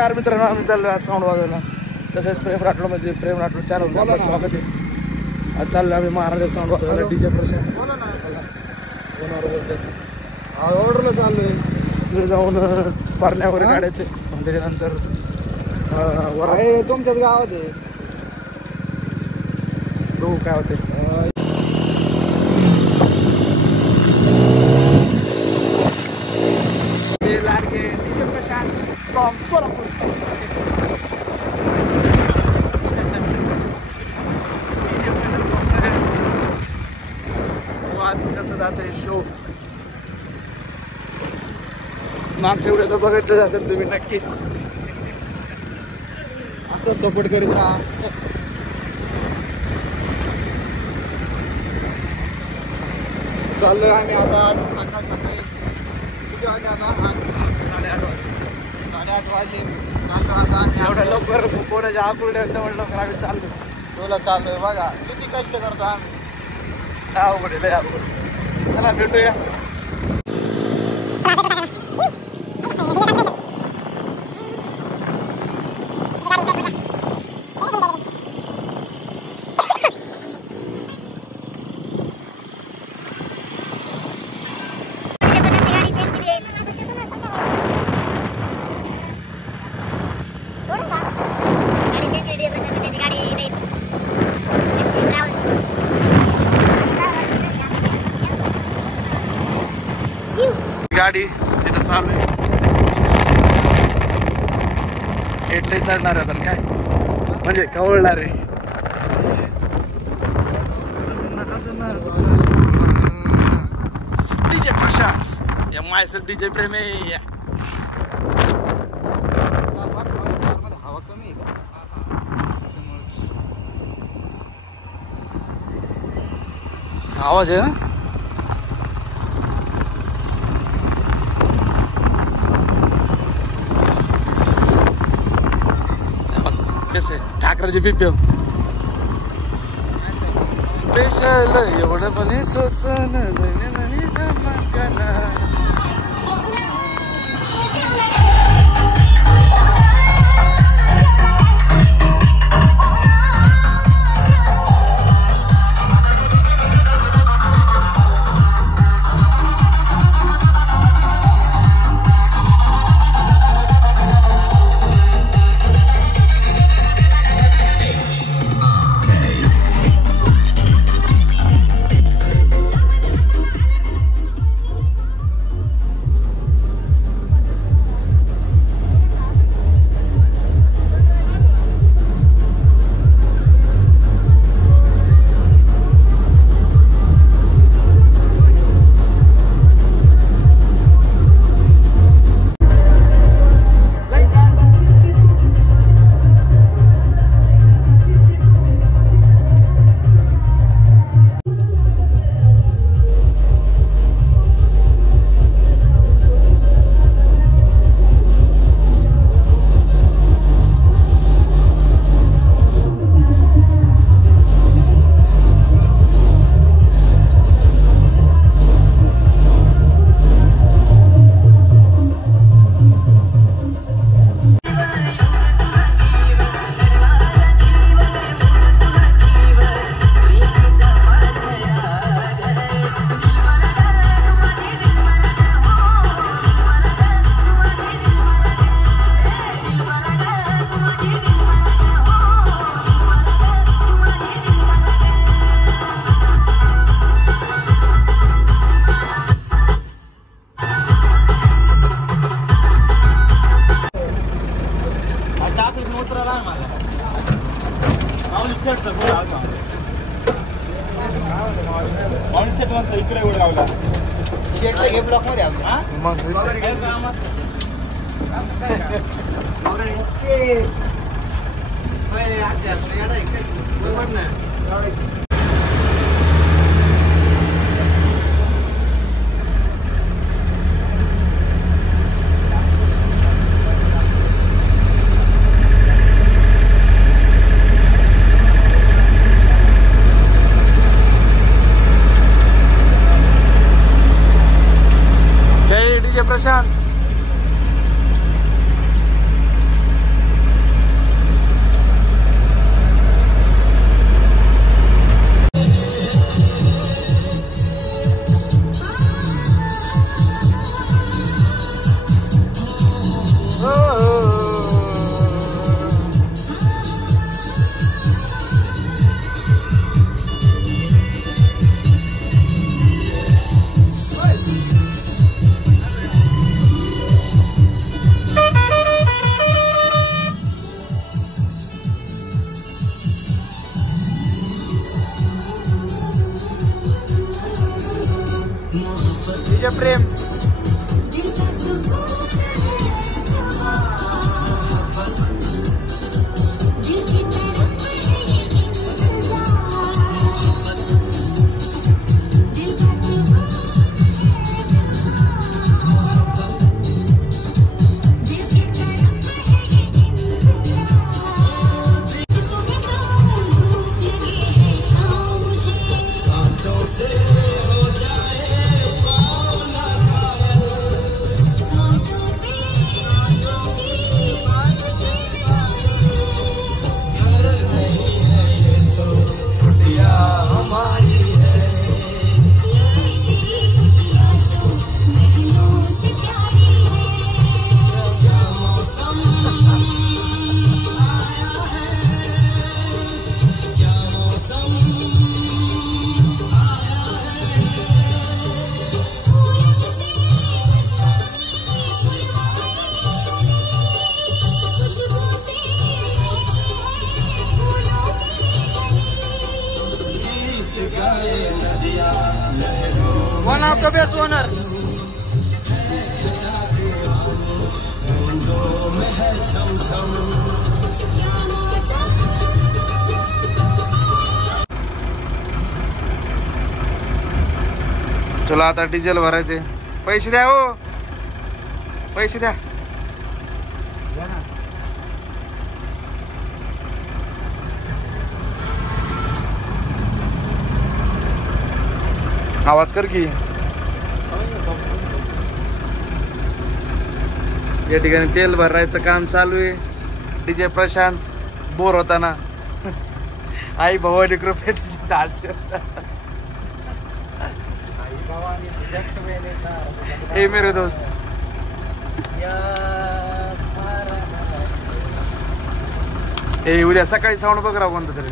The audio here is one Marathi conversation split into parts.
नमस्कार मित्रांनो, आम्ही चाललोय आज साऊंड वाजवायला. तसेच प्रेम राठोड मध्ये प्रेम राठोड चॅनल आपलं स्वागत आहे. आज चाललोय आम्ही महाराज साऊंड वाजवायला. डीजे प्रशांत ऑर्डरला चाललोय. तिथे जाऊन पारण्यावर काढायचे. त्याच्यानंतर तुमच्याच गावात आहे बघू काय होते. लाडके डीजे प्रशांत फ्रॉम सोलापूर. आज कसं जातंय शो. मागच्या वेळेला बघितलं असेल तुम्ही नक्कीच. असं सपोर्ट करीत राहा. चाललोय आम्ही आता. आज सकाळी किती वाजले आता? 8:30 वाजले. एवढ्या लवकर कोणाच्या आकुर्ड्या म्हणलं आम्ही चाललो. तुला चाललोय बघा किती कष्ट करतो आम्ही. अवघड आहे, लय अवघड. चला भेटूया. गाडी तिथं चालू आहे. एटले चढणार आहे तर काय म्हणजे कवळणार आहे. डीजे प्रशांत या मायसेल्फ डीजे प्रेम आहे. हवा कमी आहे का? आवाज आहे ना. कसे ठाकरेचे पीपीएम स्पेशल एवढं पण सोसन इकडे लावला शेटला घे ब्लॉक मध्ये मग DJ Prem One of the best winner. चला आता डिझेल भरायचे. पैसे द्या हो, पैसे द्या. आवाज कर की. या ठिकाणी तेल भरायचं काम चालू आहे. डीजे प्रशांत बोर होताना आई भवानी कृपे हे मेरे दोस्त हे उद्या सकाळी साऊंड बघ राव कोणतं तरी.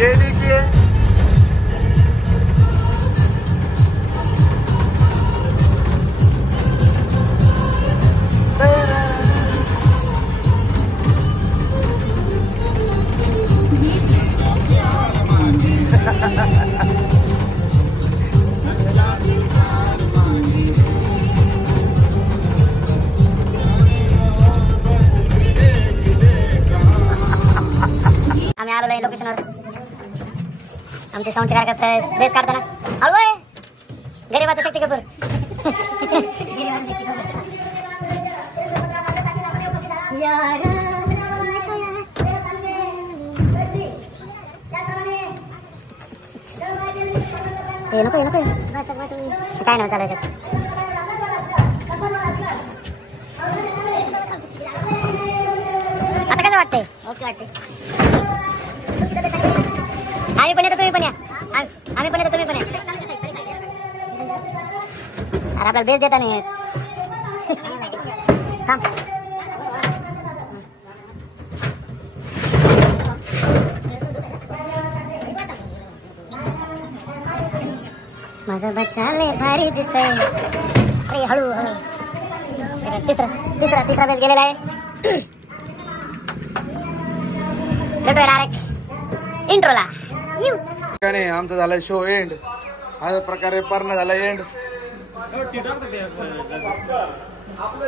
ये देखिए आम्ही आलो आहे लोकेशनवर. आमचे साऊंडचे कार्यकर्ते ड्रेस काढताना हळू आहे. गरीबाचा शक्ती कपूर. नको नको काय नाही चालायचं. आता कसं वाटतंय? ओके वाटतंय. आम्ही पण येतो तुम्ही पण या. आम्ही पण येतो तुम्ही पण या. अरे आपल्याला बेस देता नाही. थांब. माझा बच्चा लय भारी दिसतंय. अरे हळू हळू. तिसरा बेस गेलेला आहे. इंट्रोला नाही आमचा झालाय शो एंड. अशा प्रकारे पर्ण झाला एंड.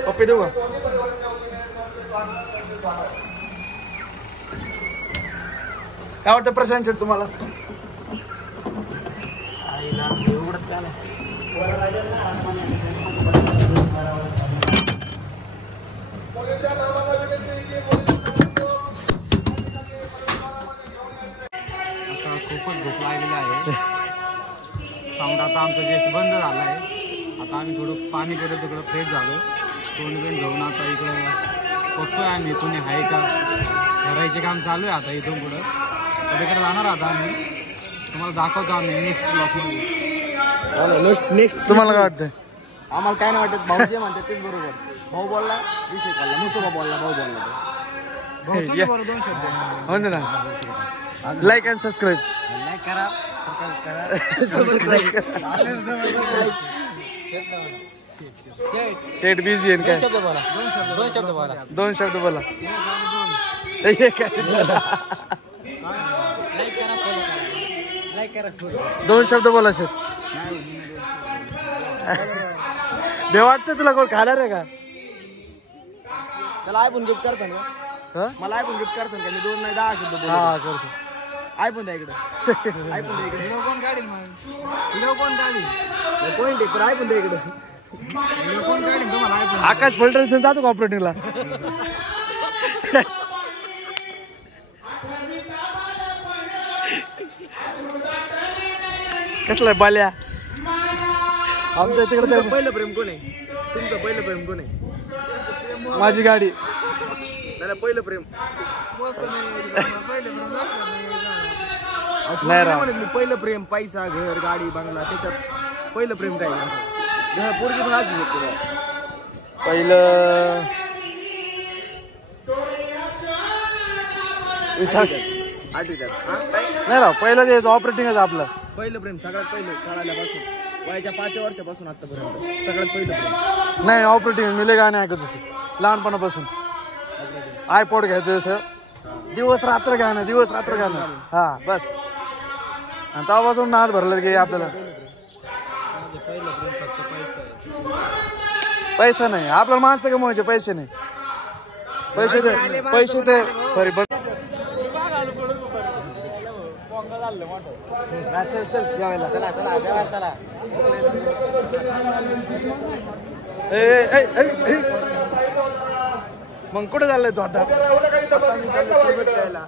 पप्पी देऊ का? काय वाटतं प्रशांत तुम्हाला? खूपच भूक लागलेली आहे. समजा आता आमचं गेस्ट बंद झालं आहे. आता आम्ही थोडं पाणी पिलं तिकडं फ्रेश झालो. तोंड बिंड घेऊन आता इकडं बघतोय आम्ही इथून आहे का. करायचे काम चालू आहे आता इथून पुढं. सगळीकडे जाणार आता आम्ही. तुम्हाला दाखवतो आम्ही नेक्स्ट ब्लॉकमध्ये. नेक्स्ट तुम्हाला काय वाटतं? आम्हाला काय नाही वाटत. भाऊ जे म्हणतात तेच बरोबर. भाऊ बोलला विषय बोलला. मुस्तफा बोलला भाऊ बोलला. दोन शब्द म्हणते ना लाईक अँड सबस्क्राईब लाईक करा सबस्क्राईब करा शेट बिझी आहे काय दोन शब्द बोला दोन शब्द बोला शेट बे वाटतं तुला कोण खाणार आहे का त्याला आयफोन गिफ्ट कर सांग मला आयफोन गिफ्ट कर सांग मी 2 नाही 10 शब्द हा करतो आयफोन द्या इकडे आयफोन द्या इकडे कोण काढील मग कोण काढील पॉइंट आहे पण आयफोन द्या इकडे कोण काढील तुम्हाला आयफोन आकाश फलटण जातो का ऑपरेटिंगला कसला बाल्या आमच्या तिकडे पहिलं प्रेम कोण आहे तुमचं पहिलं प्रेम कोण आहे माझी गाडी त्याला पहिलं प्रेम नाही राव मी पहिलं प्रेम पैसा घर गाडी बंगला त्याच्यात पहिलं प्रेम काय पोरगी पण असू शकते पहिलं विचार नाही राव पहिलं ते ऑपरेटिंगच आपलं पहिलं प्रेम सगळ्यात पहिलं कळाल्यापासून वयाच्या 5 वर्षापासून आतापर्यंत सगळ्यात पहिलं प्रेम नाही ऑपरेटिंग मी लय गाणे ऐकत होते लहानपणापासून आयपॉड घ्यायचं असं दिवस रात्र गाणं हा बस आणि तेव्हापासून नाद भरलं की आपल्याला पैसा नाही आपल्याला माणसं कमवायचे पैसे नाही पैसे ते सॉरी बट चल चला मग कुठे चाललंय तू आता मी चाललो सरबत प्यायला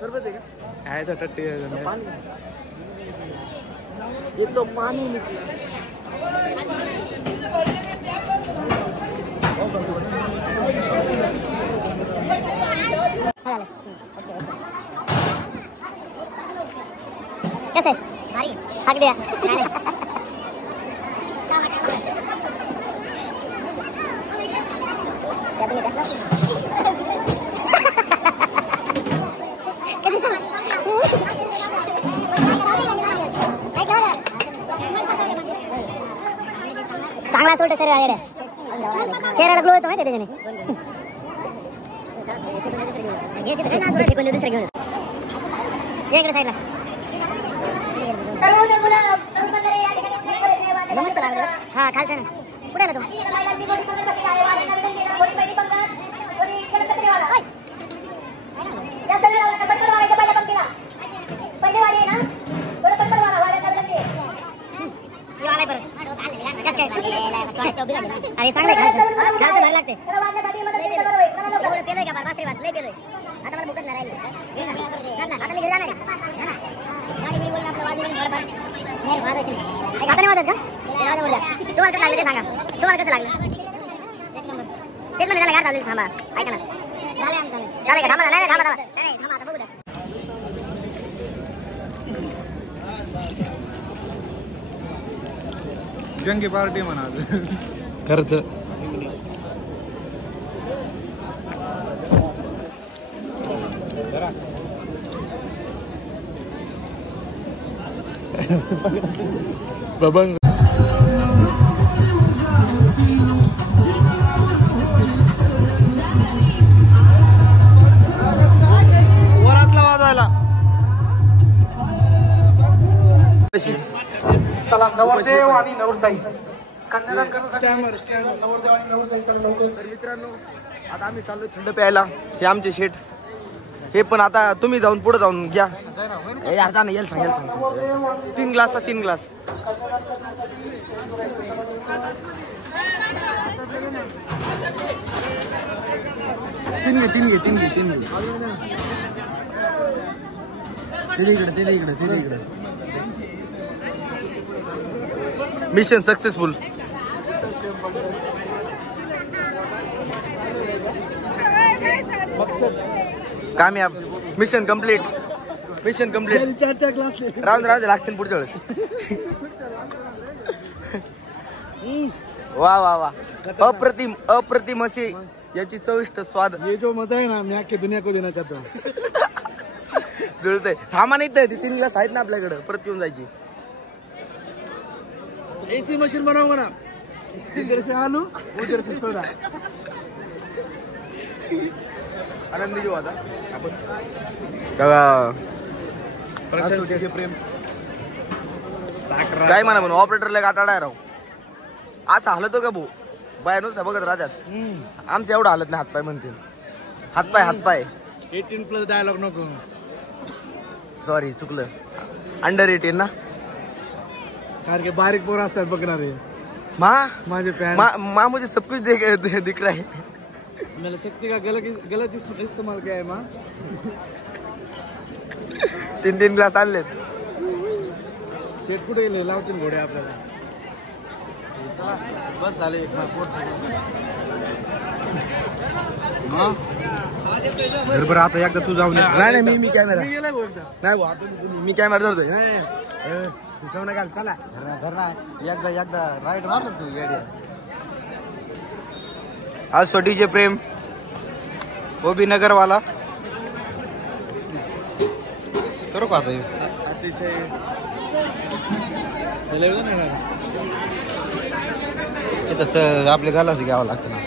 सरबत आहे का खायचा टट्टी पाणी ये तो पाणी निकला कैसे हक दिया चांगला सोडत शरीर आहे चेहऱ्याला ग्लो येतो माहिती त्याच्याने इकडे साईडला हा खालचा ना कुठे आला तुम्ही अरे चांगलं खालचं भर लागते पेलोय का बासरी वाट लय पेलोय आता मला भूकत नाही राहिली आता मी घरी जाणार आता नाही वाजत का तुम्हाला कसं लागलं ते सांगा तुम्हाला कसं लागलं तेच म्हणजे त्याला गार लावली थांबा ऐका ना झालं का थांबा नाही थांबा नाही थांबा आता बघू द्या जंगी पार्टी म्हणा खर्च बबंग वरातला वाजवायला चला नवरदेव आणि नवरताई तर मित्रांनो आता आम्ही चाललो थंड प्यायला हे आमचे शेट हे पण आता तुम्ही जाऊन पुढे जाऊन घ्या यार जा ना येल सांग 3 ग्लास 3 ग्लास तीन घे इकडे मिशन सक्सेसफुल कामयाब मिशन कंप्लीट राहून लागतील पुढच्या वेळेस वा अप्रतिम असे याची चविष्ट स्वाद ये जो मजा है ना मैं आके दुनिया को देना चाहता हूँ. जुळते. थांबा नाही तर 3 ग्लास आहेत ना आपल्याकडे, परत पिऊन जायची. एसी मशीन बनाऊंगा ना, इधर से आलू उधर से सोडा. आनंदी घेऊ आता आपण. प्रेम काय म्हणा म्हणून ऑपरेटरला गाठाडा राहू. आज हालतो का भाऊ, बायानुसार बघत राहतात. आमचं एवढं हालत नाही, हातपाय म्हणतील. हातपाय 18+ डायलॉग नको. सॉरी चुकलं. अंडर 18 ना. कारण की बारीक पोर असतात बघणारे माझे फॅन. माँ मुझे सब कुछ दिख रहा है. मला शक्ती का गलत इस्तेमाल क्या है माँ. 3 ग्लास आणलेत. शेट कुठे गेले, लावतील घोडे आपल्याला. बस झाले. बरोबर आता एकदा तू जाऊन नाही मी कॅमेरा गेला भाऊ एकदा. नाही भाऊ, मी कॅमेरा धरतोय. घाल चला धरणा एकदा राईट मारलं तू गाडी. आज तो डीजे प्रेम वो भी नगर वाला. करू का आता हे? अतिशय त्याच आपल्या गालाच घ्यावं लागतं ना.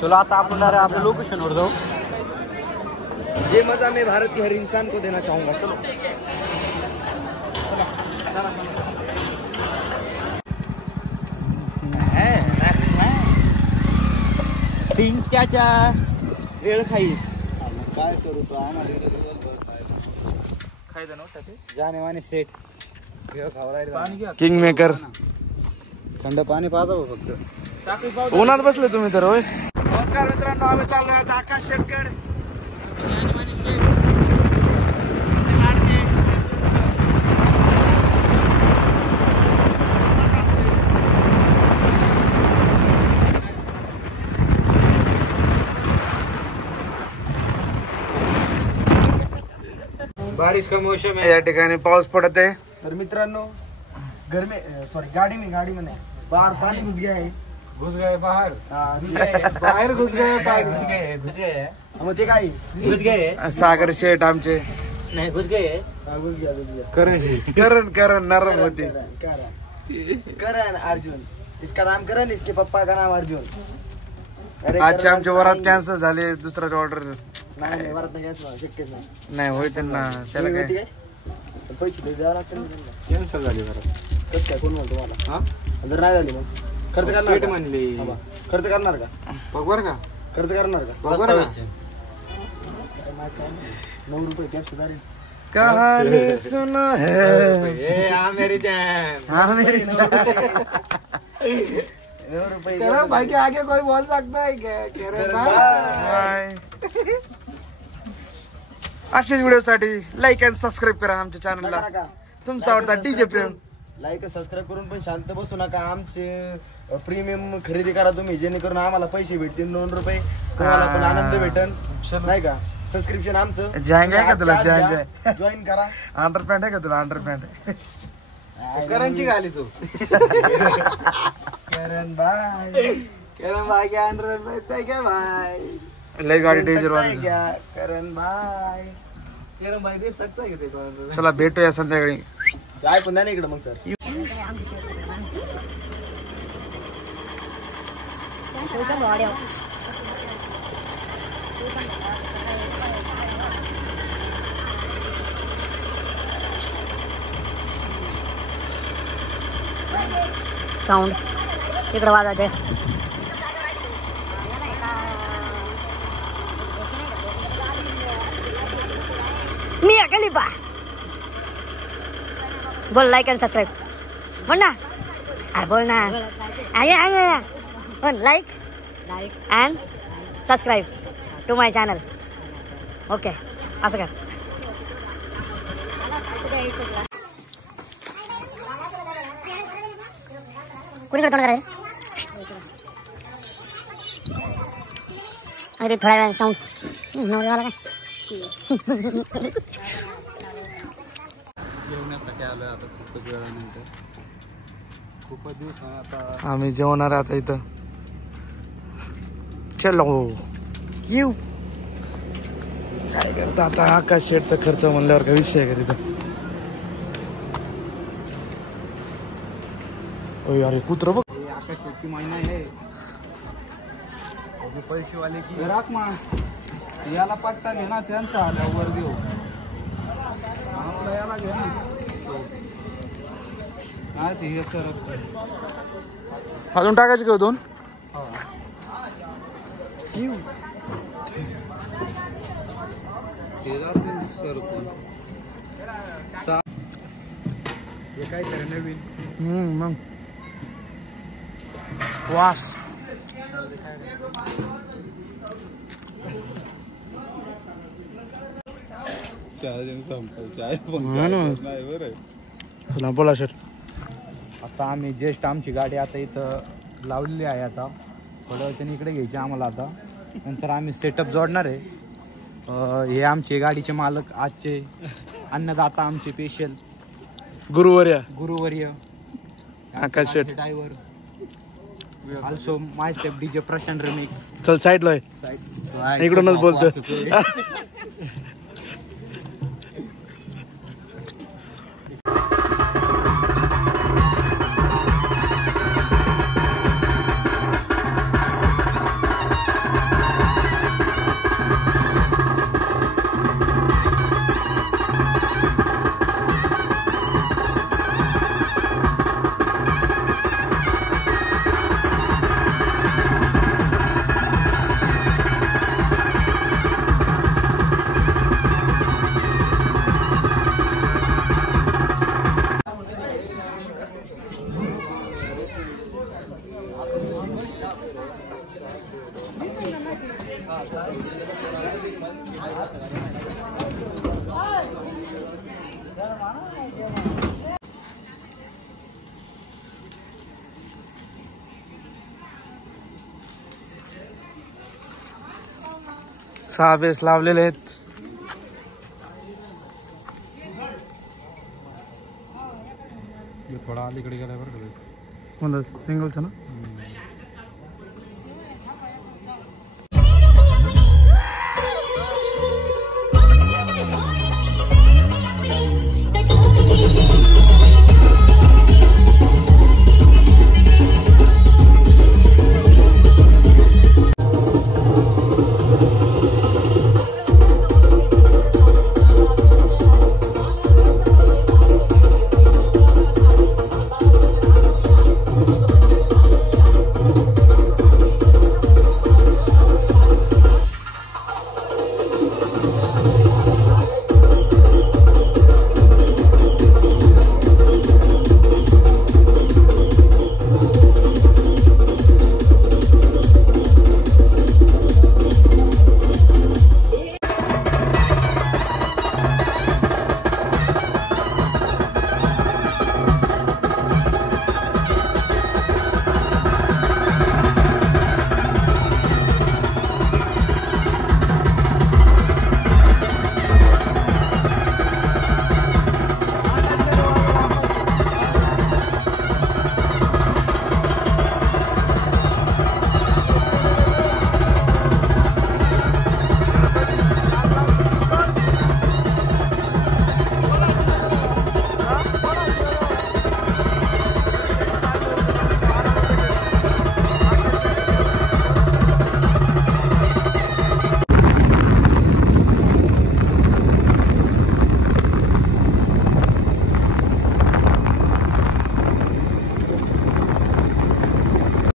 चलो आता आपण आपल्या लोकेशनवर जाऊ. ये मजा मैं भारत के हर इंसान को देना चाहूंगा. चलो पिंक्याच्या वेळ खाईस. काय करू तो खायचं नव्हतं ते जाने वाने सेट. King maker. थंड पाणी पाहतो फक्त. उन्हात बसले तुम्ही तर होय. नमस्कार मित्रांनो, आम्ही चाललोय आता आकाश शेटकडे. बारिश का मौसम है. या ठिकाणी पाऊस पडत आहे. तर मित्रांनो घर में सॉरी गाड़ी में बाहर पानी घुस गया है. घुस गए बाहर. बाहेर घुस गए. घुस गए मग ते काय घुस गए. सागर शेठ आमचे. नाही घुस गए. घुस गया करण नरम होते. करण अर्जुन. इसका नाम करण, इसके पप्पा का नाम अर्जुन. आजच्या आमच्या वरात कॅन्सल झाले. दुसरा ऑर्डर नाही वरात नाही घ्यायचं, शक्यच नाही. नाही होय त्यांना. त्याला काय पैसे द्यावं लागतं. कॅन्सल झाली बरं. कसं काय, कोण म्हणतो मला. जर नाही झाली मग खर्च करणार का? म्हणली खर्च करणार का? बरोबर का. खर्च करणार का? 9 रुपये कॅप्शन झाले. कहानी सुना है. मेरी जान. करण भाई के आगे कोई बोल सकता है क्या. अशाच व्हिडिओसाठी लाईक अँड सबस्क्राईब करा आमच्या चॅनलला. तुमचा आवडता डीजे प्रेम. लाईक सबस्क्राईब करून पण शांत बसू नका. आमचे प्रीमियम खरेदी करा तुम्ही, जेणेकरून आम्हाला पैसे भेटतील. 2 रुपये तुम्हाला पण आनंद भेटल नाही का. सबस्क्रिप्शन आमचं जॅंग आहे का तुला. जॅंग जॉईन करा. अंडरपॅन्ट आहे का तुला. अंडरपॅन्ट करणची घाली तू. करण भाई क्या अंडरपॅन्ट क्या भाई. लय गाडी डेंजर वाली. क्या करण भाई. करण भाई दे सकता है ते. चला भेटूया संध्याकाळी. ऐकून द्या ना इकडे मग सर. साऊंड इकडे वाजायचे. मी अकेली बा. बोल लाईक अँड सबस्क्राईब बोल ना. अरे बोल ना. बोल like and subscribe to my channel. Okay असं काय. कुणीकडे तोंड करायचं. अरे थोड्या वेळा साऊंड नवऱ्याला काय जेवण्यासाठी आलोय आता खूपच वेळानंतर. खूपच दिवस आता आम्ही जेवणार आहे आता इथं. चलो येऊ. काय करता आता आकाश शेटचा खर्च म्हणल्यावर काय विषय आहे का तिथं. ओय अरे कुत्र बघ. हे आकाश शेट्टी महिना आहे. पैसेवाले की राख मा याला पट्टा घे ना त्यांचा आल्यावर देऊ. आपला याला घे ना. हा ते हे सर अजून टाकायचे का 2? हे जाते सर हे काय तरी नवीन. मग वास बोला सर. आता आम्ही जस्ट आमची गाडी आता इथं लावलेली आहे. आता थोड्या वेळ इकडे घ्यायची आम्हाला. आता नंतर आम्ही सेटअप जोडणार आहे. हे आमचे गाडीचे मालक आजचे अन्नदाता आमचे स्पेशल गुरुवर्य आकाश शेट ड्रायव्हर. ऑल्सो माय सेफ डीजे प्रशांत रिमिक्स. चल साईडला आहे. इकडूनच बोलतो. सहा बेस लावलेले आहेत. थोडा अलीकडे गेला बरं का. सिंगलचं ना.